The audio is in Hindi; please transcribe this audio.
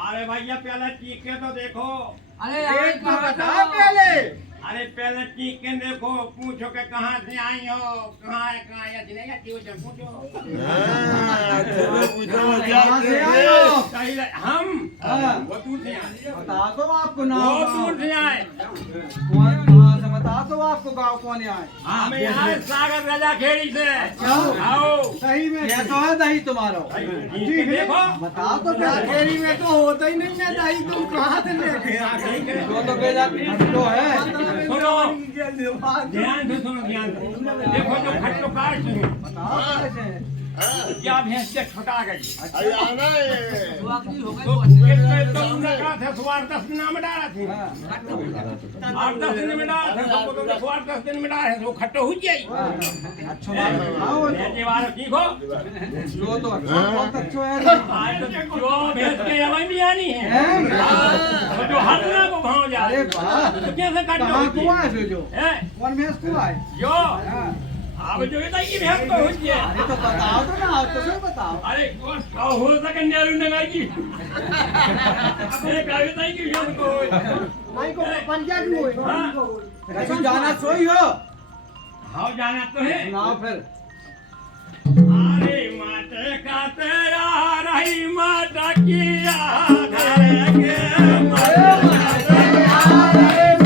अरे भैया पहले चीख के तो देखो। अरे बताओ पहले। अरे पहले चीख के देखो, पूछो कि कहाँ से आई हो, कहाँ है पूछो। हम वो दूर से आए। बता दो आपको नाम। वो दूर से आए। कौन कहाँ से बता दो आपको गाँव कौन आए। हम यहाँ सागर राजा खेड़ी से। आओ सही में क्या तो है दही तुम्हारा। ठीक है बता दो क्या खेड़ी में तो होता ही नहीं है दही। तुम कहाँ से लेके आ गए। तो बेजा तो है। सुनो ध्यान से सुनो, ध्यान से देखो जो खट्टो काट सुनो। बताओ कैसे। क्या भैंस के छोटा गई हरियाणा है। तो कितने तो तुमने कहा था सुवार 10 दिन में डाला थे। 8-10 दिन में डाला था, सबको तो सुवार 10 दिन में डाला है, वो खट्टो हो जाए। अच्छा आओ ये बार ठीक हो जो तो अच्छा बहुत अच्छा है। आज तो जो भैंस के हवाई भी आनी है। तो जो हरना को भाव जा। अरे वाह तो कैसे काटो कहाँ को आए जो है कौन भैंस को आए। जो अब जो ये की भैंस तो हो जाए। अरे तो बताओ तो ना आप तो फिर बताओ। अरे हो सके नेहरू नगर की अरे कविता की भैंस को नहीं को पंजाब में हुई। हाँ। कैसे जाना सोई हो। हाँ जाना तो है। सुनाओ फिर। अरे माते का तेरा रही माता की याद आएंगे। माता की याद आएंगे।